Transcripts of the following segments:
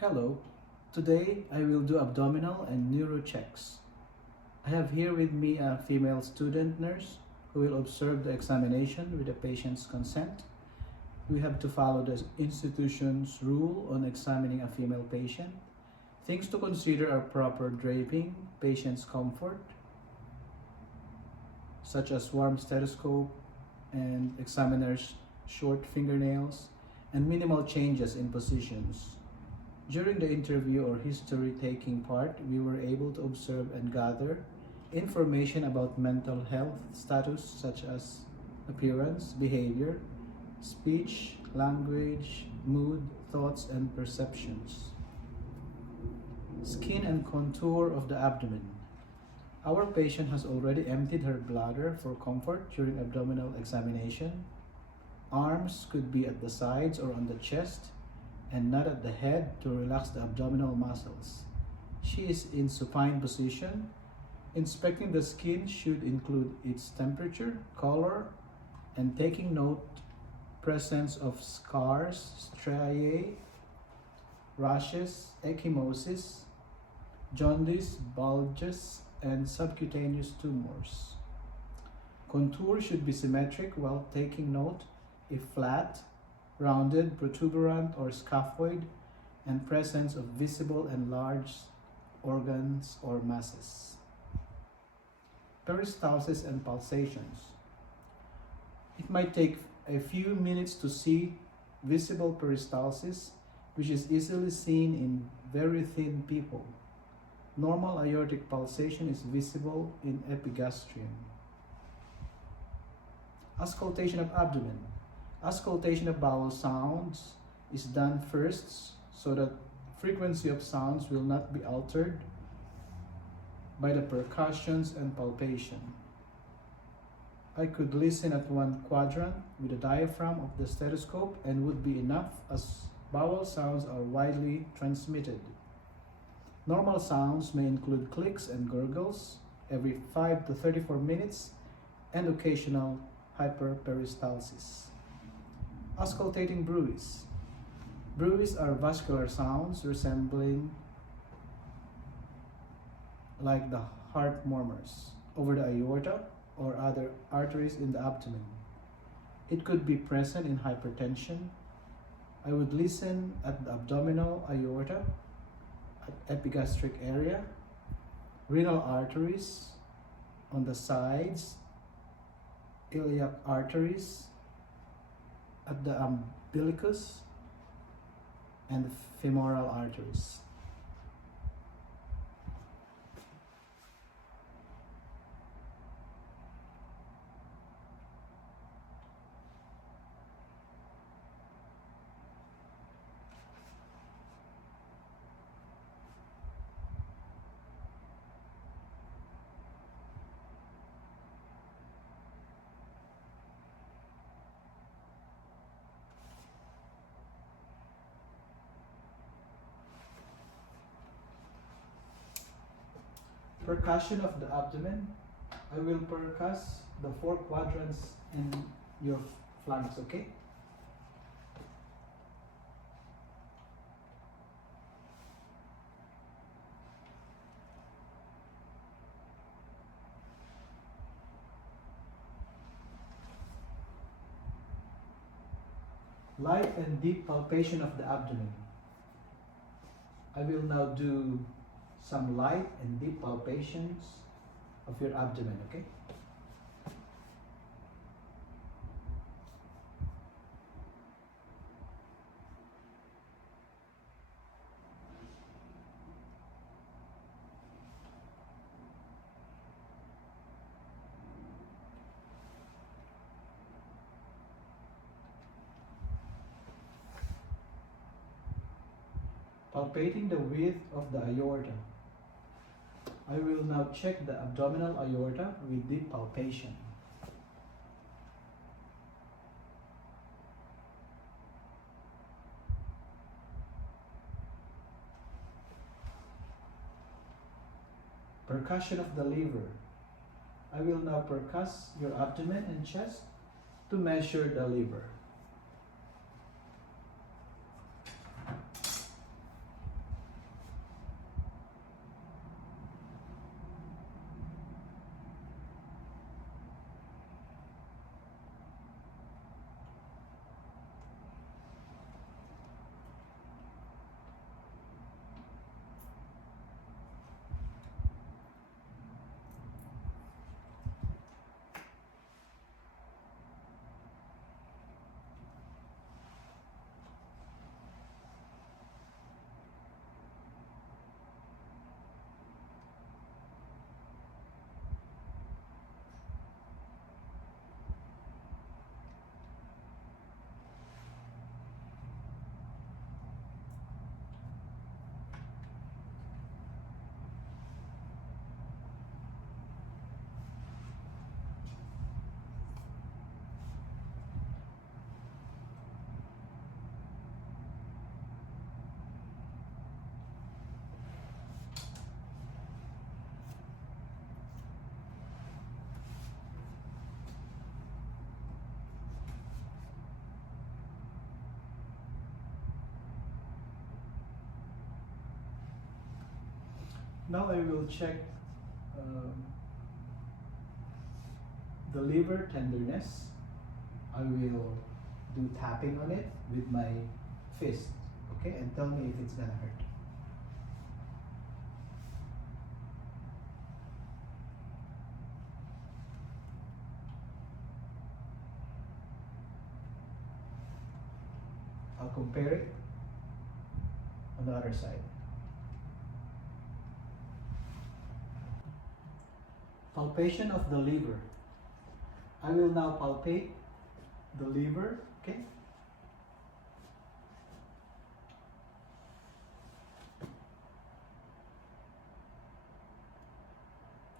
Hello, today I will do abdominal and neuro checks. I have here with me a female student nurse who will observe the examination with the patient's consent. We have to follow the institution's rule on examining a female patient. Things to consider are proper draping, patient's comfort, such as warm stethoscope and examiner's short fingernails, and minimal changes in positions. During the interview or history taking part, we were able to observe and gather information about mental health status such as appearance, behavior, speech, language, mood, thoughts, and perceptions. Skin and contour of the abdomen. Our patient has already emptied her bladder for comfort during abdominal examination. Arms could be at the sides or on the chest, and not at the head to relax the abdominal muscles. She is in supine position. Inspecting the skin should include its temperature, color, and taking note presence of scars, striae, rashes, ecchymosis, jaundice, bulges, and subcutaneous tumors. Contour should be symmetric while taking note if flat, rounded, protuberant, or scaphoid, and presence of visible and large organs or masses. Peristalsis and pulsations. It might take a few minutes to see visible peristalsis, which is easily seen in very thin people. Normal aortic pulsation is visible in epigastrium. Auscultation of abdomen. Auscultation of bowel sounds is done first so that frequency of sounds will not be altered by the percussions and palpation. I could listen at one quadrant with the diaphragm of the stethoscope and would be enough as bowel sounds are widely transmitted. Normal sounds may include clicks and gurgles every 5 to 34 minutes and occasional hyperperistalsis. Auscultating bruits. Bruits are vascular sounds resembling like the heart murmurs over the aorta or other arteries in the abdomen. It could be present in hypertension. I would listen at the abdominal aorta, at epigastric area, renal arteries on the sides, iliac arteries, at the umbilicus, and femoral arteries. Percussion of the abdomen. I will percuss the 4 quadrants in your flanks, okay? Light and deep palpation of the abdomen. I will now do some light and deep palpations of your abdomen, okay? Palpating the width of the aorta. I will now check the abdominal aorta with deep palpation. Percussion of the liver. I will now percuss your abdomen and chest to measure the liver. Now I will check um, the liver tenderness. I will do tapping on it with my fist, okay? And tell me if it's gonna hurt. I'll compare it on the other side. Palpation of the liver. I will now palpate the liver, okay?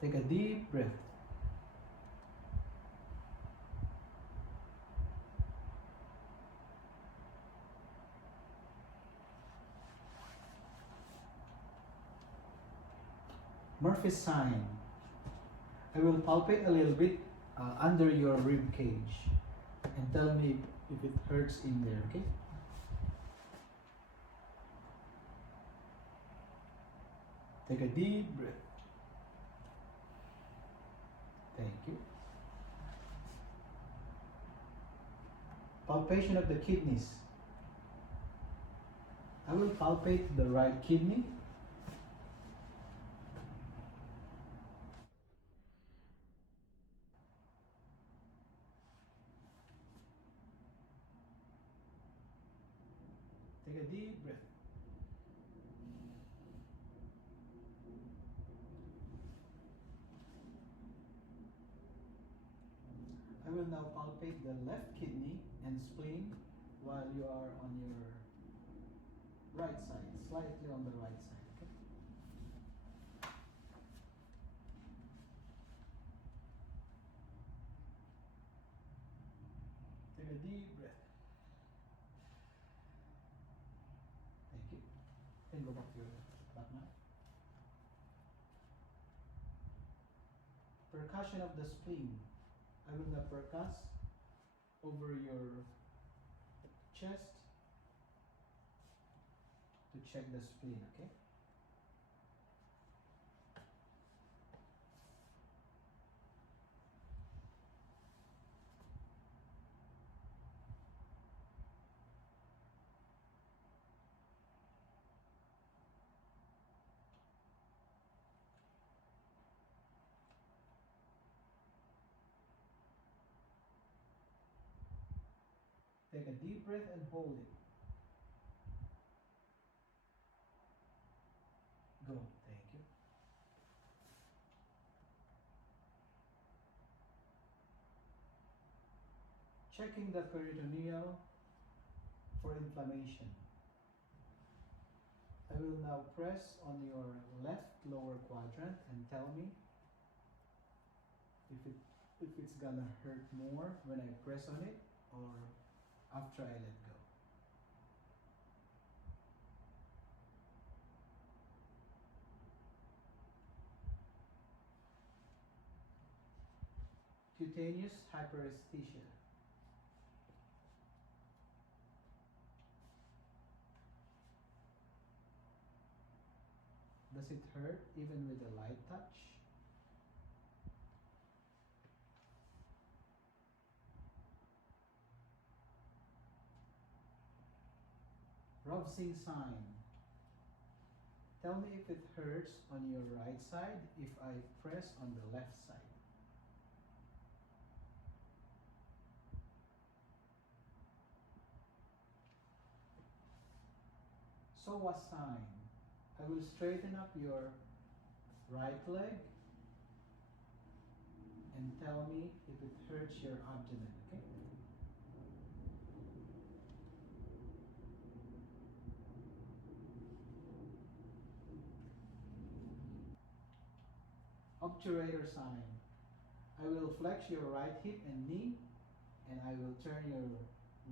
Take a deep breath. Murphy's sign. I will palpate a little bit under your rib cage and tell me if it hurts in there, okay? Take a deep breath. Thank you. Palpation of the kidneys. I will palpate the right kidney. Take a deep breath. I will now palpate the left kidney and spleen while you are on your right side, slightly on the right side, okay? Take a deep breath. Thank you. Then go back to your back now. Percussion of the spleen. I will now percuss over your chest to check the spleen, okay? Take a deep breath and hold it. Go. Thank you. Checking the peritoneal for inflammation. I will now press on your left lower quadrant and tell me if it's gonna hurt more when I press on it or after I let go. Cutaneous hyperesthesia. Does it hurt even with a light touch? Rovsing sign. Tell me if it hurts on your right side if I press on the left side. Sowa sign. I will straighten up your right leg and tell me if it hurts your abdomen, okay? Obturator sign. I will flex your right hip and knee and I will turn your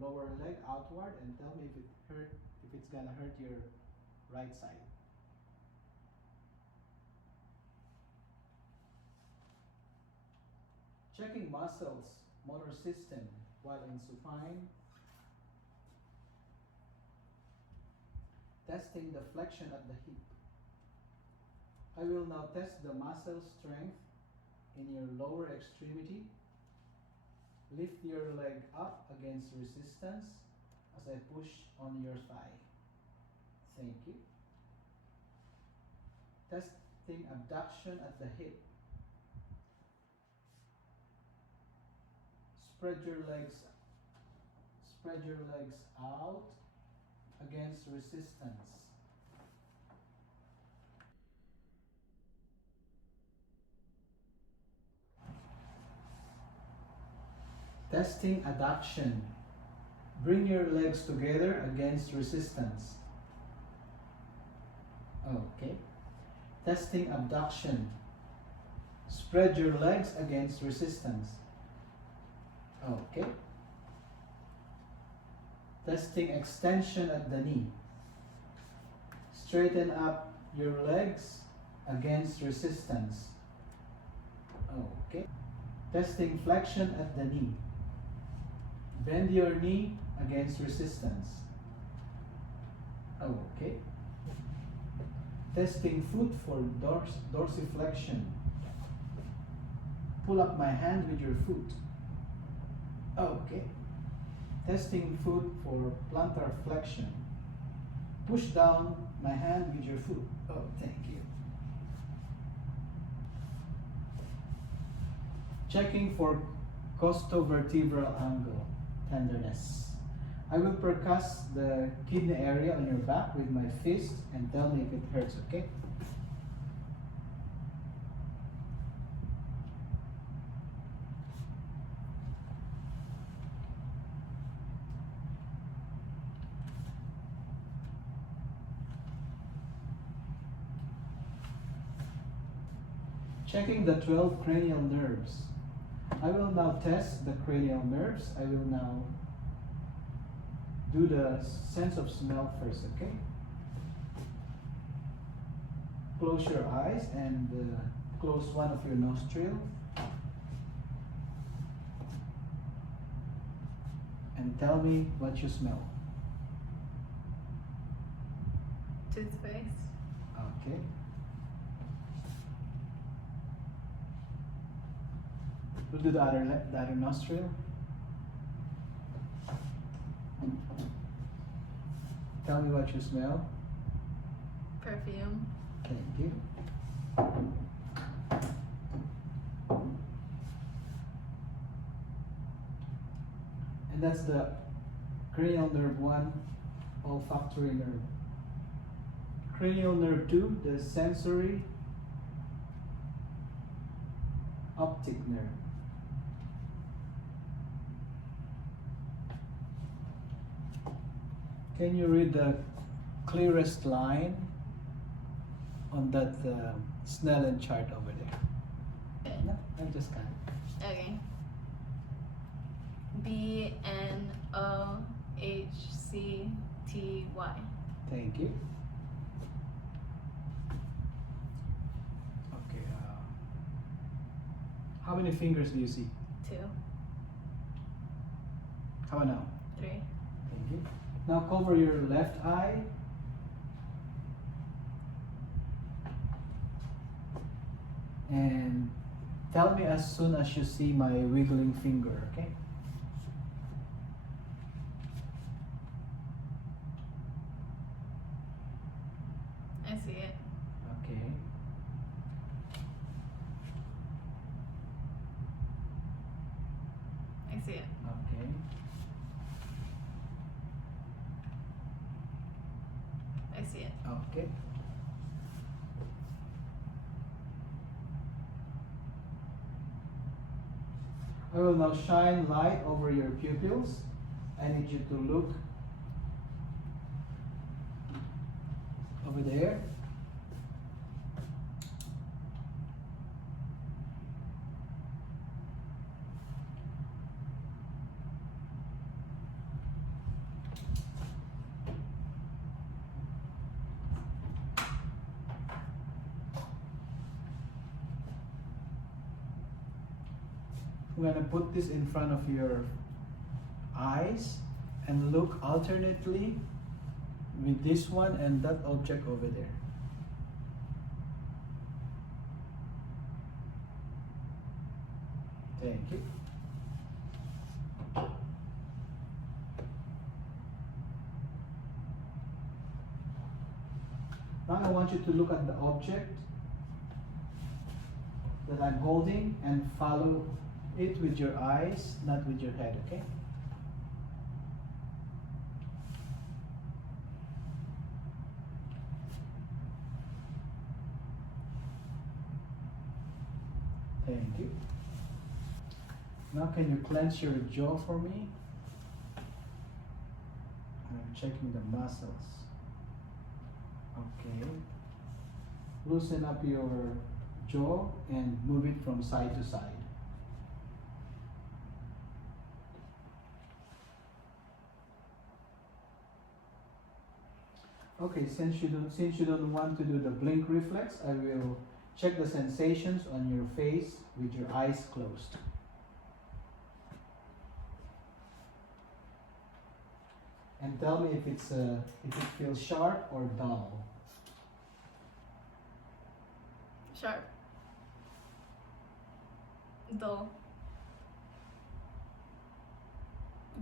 lower leg outward and tell me if it's gonna hurt your right side. Checking muscles, motor system while in supine. Testing the flexion at the hip. I will now test the muscle strength in your lower extremity. Lift your leg up against resistance as I push on your thigh. Thank you. Testing abduction at the hip. Spread your legs out against resistance. Testing adduction. Bring your legs together against resistance. Okay. Testing abduction. Spread your legs against resistance. Okay. Testing extension at the knee. Straighten up your legs against resistance. Okay. Testing flexion at the knee. Bend your knee against resistance. Okay. Testing foot for dorsiflexion. Pull up my hand with your foot. Okay. Testing foot for plantar flexion. Push down my hand with your foot. Oh, thank you. Checking for costovertebral angle, tenderness. I will percuss the kidney area on your back with my fist and tell me if it hurts, okay? Checking the 12 cranial nerves. I will now test the cranial nerves. I will now do the sense of smell first, okay? Close your eyes and close one of your nostrils. And tell me what you smell. Toothpaste. Okay. We'll do the other nostril. Tell me what you smell. Perfume. Thank you. And that's the cranial nerve 1, olfactory nerve. Cranial nerve 2, the sensory optic nerve. Can you read the clearest line on that Snellen chart over there? No, I just can't. Okay. BNOHCTY. Thank you. Okay. How many fingers do you see? 2, How about now? 3. Thank you. Now cover your left eye. And tell me as soon as you see my wiggling finger, okay? I see it. Okay. I see it. Okay. I see it. Okay. I will now shine light over your pupils. I need you to look over there. I'm going to put this in front of your eyes and look alternately with this one and that object over there. Thank you. Now I want you to look at the object that I'm holding and follow it with your eyes, not with your head, okay? Thank you. Now can you clench your jaw for me? I'm checking the muscles. Okay. Loosen up your jaw and move it from side to side. Okay, since you don't want to do the blink reflex, I will check the sensations on your face with your eyes closed. And tell me if it feels sharp or dull. Sharp. Dull.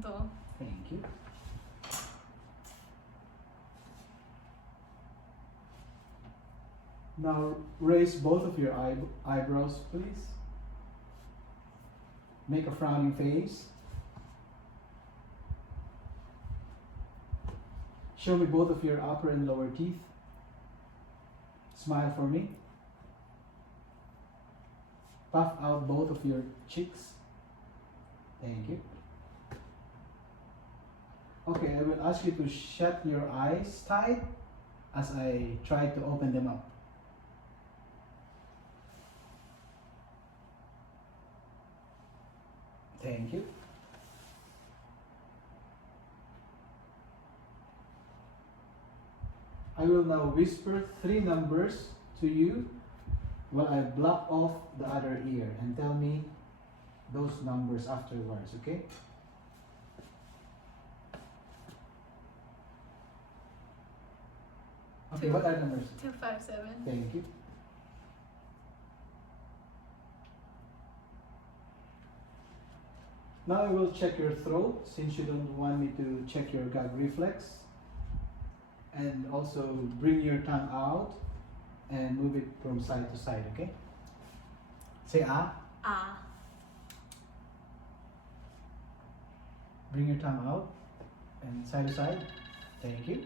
Dull. Thank you. Now raise both of your eyebrows, please. Make a frowning face. Show me both of your upper and lower teeth. Smile for me. Puff out both of your cheeks. Thank you. Okay, I will ask you to shut your eyes tight as I try to open them up. Thank you. I will now whisper 3 numbers to you while I block off the other ear, and tell me those numbers afterwards, okay? Okay, what are numbers? 257. Thank you. Now I will check your throat, since you don't want me to check your gag reflex. And also bring your tongue out and move it from side to side, okay? Say ah. Ah. Bring your tongue out and side to side. Thank you.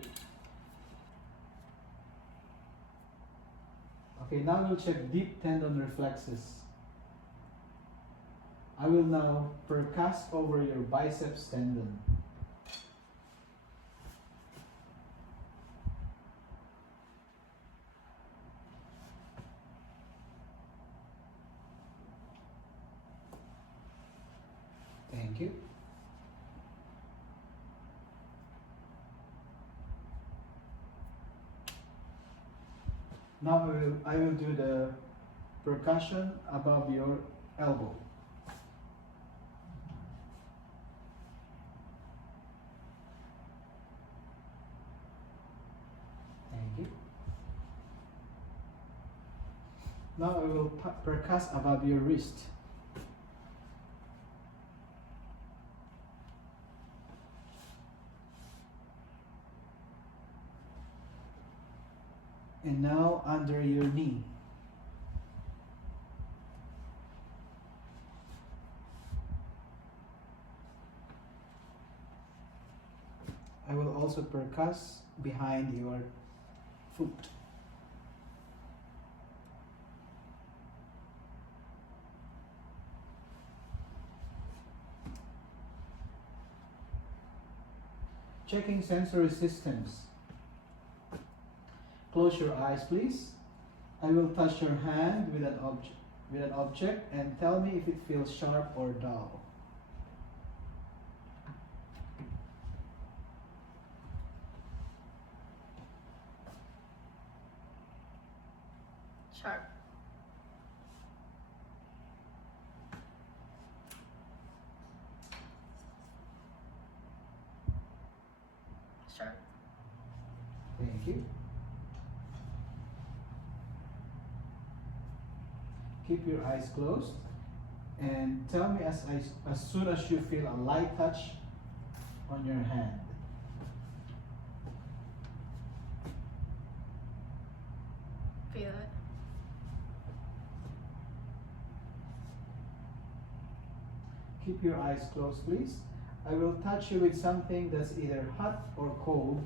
Okay, now we'll check deep tendon reflexes. I will now percuss over your biceps tendon. Thank you. Now I will do the percussion above your elbow. Thank you. Now I will percuss above your wrist. And now under your knee. I will also percuss behind your foot. Checking sensory systems. Close your eyes, please. I will touch your hand with an object and tell me if it feels sharp or dull. Sharp. Sharp. Thank you. Keep your eyes closed And tell me as soon as you feel a light touch on your hand. Feel it. Keep your eyes closed, please. I will touch you with something that's either hot or cold,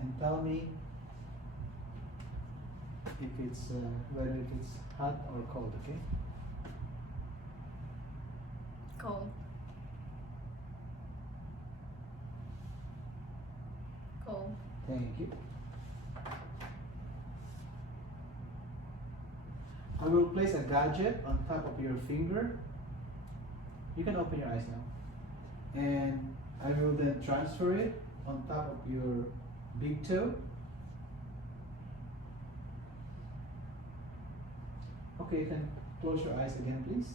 and tell me if it's whether it's hot or cold. Okay? Cold. Cold. Thank you. I will place a gadget on top of your finger. You can open your eyes now. And I will then transfer it on top of your big toe. Okay, you can close your eyes again, please.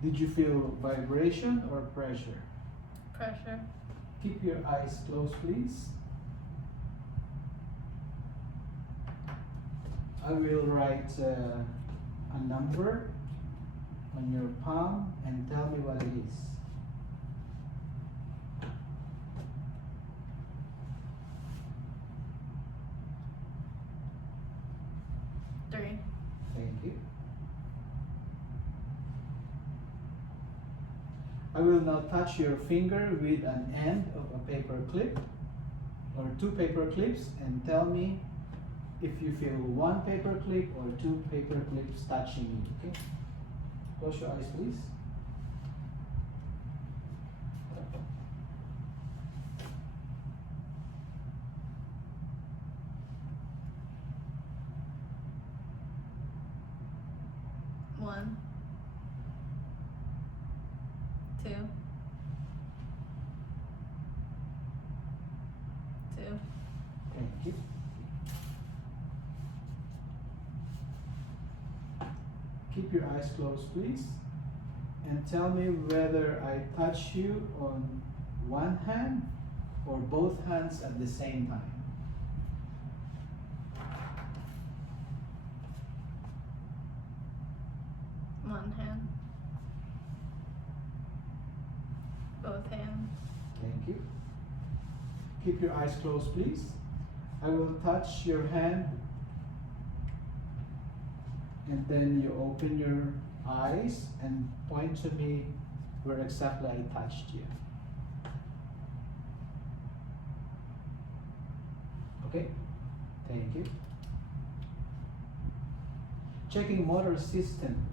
Did you feel vibration or pressure? Pressure. Keep your eyes closed, please. I will write a number on your palm and tell me what it is. Three. Thank you. I will now touch your finger with an end of a paper clip or two paper clips and tell me if you feel one paper clip or two paper clips touching you. Okay? Close your eyes, please. One. Two. Two. Thank you. Keep your eyes closed, please. And tell me whether I touch you on one hand or both hands at the same time. One hand. Both hands. Thank you. Keep your eyes closed, please. I will touch your hand and then you open your eyes and point to me where exactly I touched you. Okay? Thank you. Checking motor system.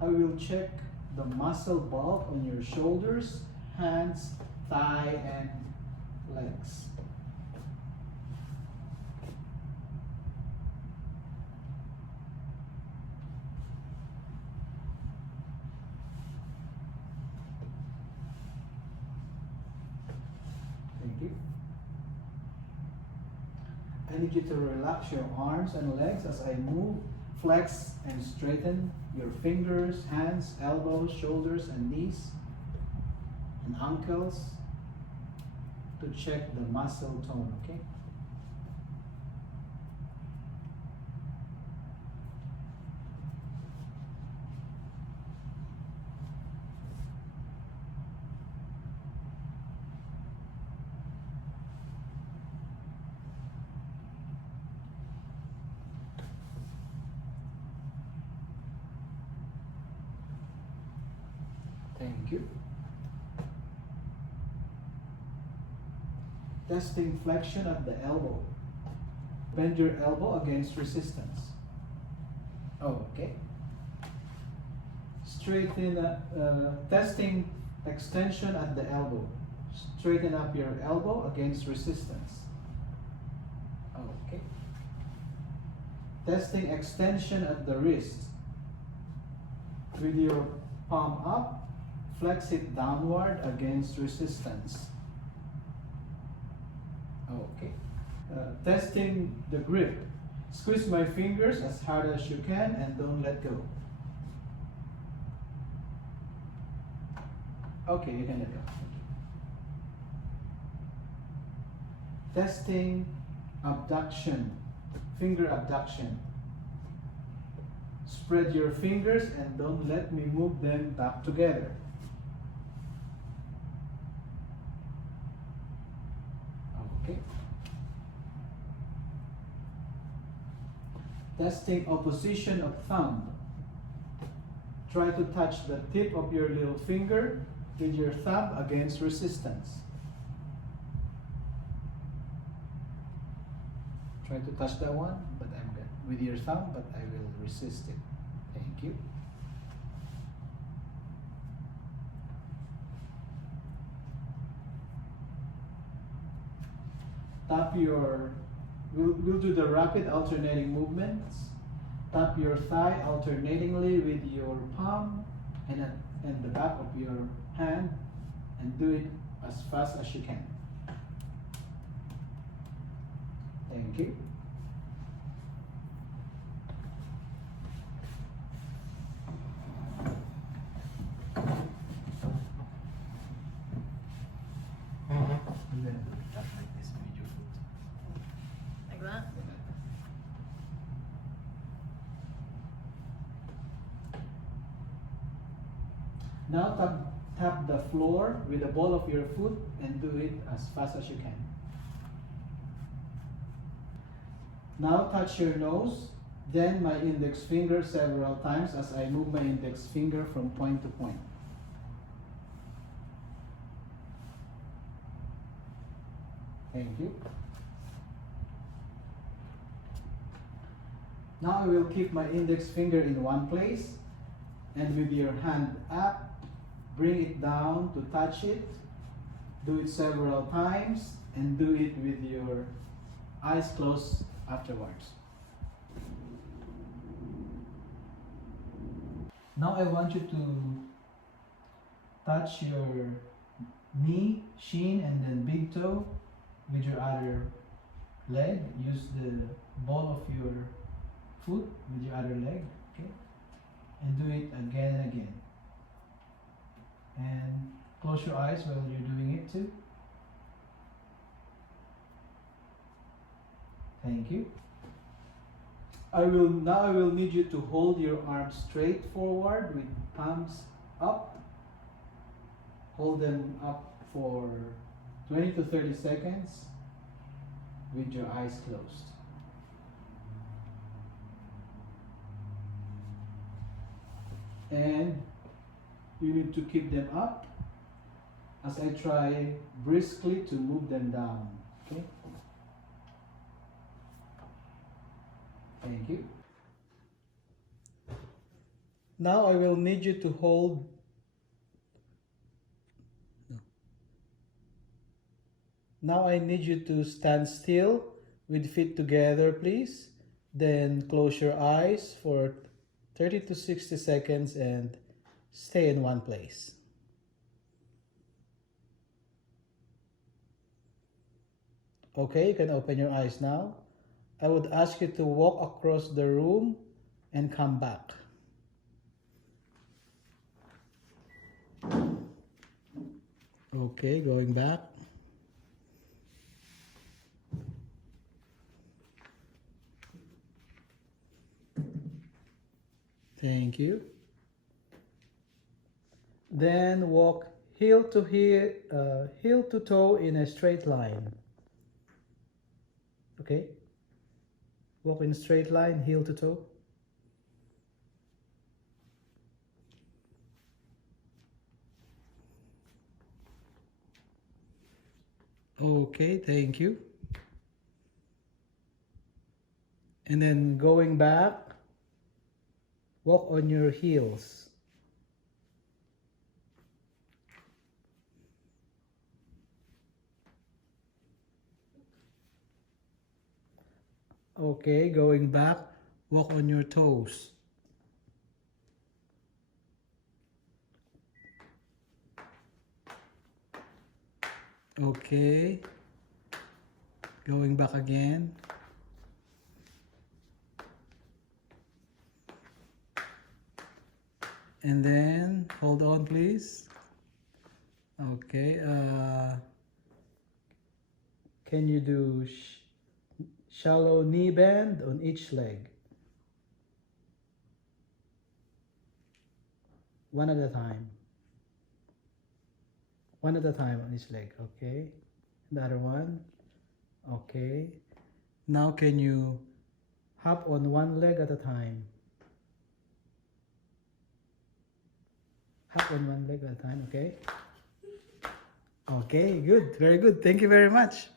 I will check the muscle bulk on your shoulders, hands, thigh, and legs. Thank you. I need you to relax your arms and legs as I move, flex, and straighten your fingers, hands, elbows, shoulders, and knees, and ankles to check the muscle tone, okay? Thank you. Testing flexion at the elbow. Bend your elbow against resistance. Oh, okay. Straighten, testing extension at the elbow. Straighten up your elbow against resistance. Oh, okay. Testing extension at the wrist. With your palm up, flex it downward against resistance. Okay. Testing the grip. Squeeze my fingers as hard as you can and don't let go. Okay, you can let go. Testing abduction, finger abduction. Spread your fingers and don't let me move them back together. Okay. Testing opposition of thumb. Try to touch the tip of your little finger with your thumb against resistance. Try to touch that one, but I'm good. With your thumb, but I will resist it. Thank you. Tap your, we'll do the rapid alternating movements. Tap your thigh alternatingly with your palm and the back of your hand, and do it as fast as you can. Thank you. And then tap like this with your foot. Like that? Now tap the floor with the ball of your foot and do it as fast as you can. Now touch your nose, then my index finger several times as I move my index finger from point to point. Thank you. Now I will keep my index finger in one place, and with your hand up, bring it down to touch it. Do it several times and do it with your eyes closed afterwards. Now I want you to touch your knee, shin, and then big toe with your other leg. Use the ball of your foot with your other leg, okay? And do it again and again. And close your eyes while you're doing it too. Thank you. I will need you to hold your arms straight forward with palms up. Hold them up for 20 to 30 seconds with your eyes closed. And you need to keep them up as I try briskly to move them down. Okay? Thank you. Now I will need you to hold. Now I need you to stand still with feet together, please. Then close your eyes for 30 to 60 seconds and stay in one place. Okay, you can open your eyes now. I would ask you to walk across the room and come back. Okay, going back. Thank you. Then walk heel to toe in a straight line. Okay? Walk in a straight line, heel to toe. Okay, thank you. And then going back, walk on your heels. Okay, going back, walk on your toes. Okay. Going back again. And then, hold on please. Okay, can you do shallow knee bend on each leg? One at a time. One at a time on each leg, okay? The other one, okay. Now can you hop on one leg at a time? Hop on one leg at a time, okay? Okay, good, very good. Thank you very much.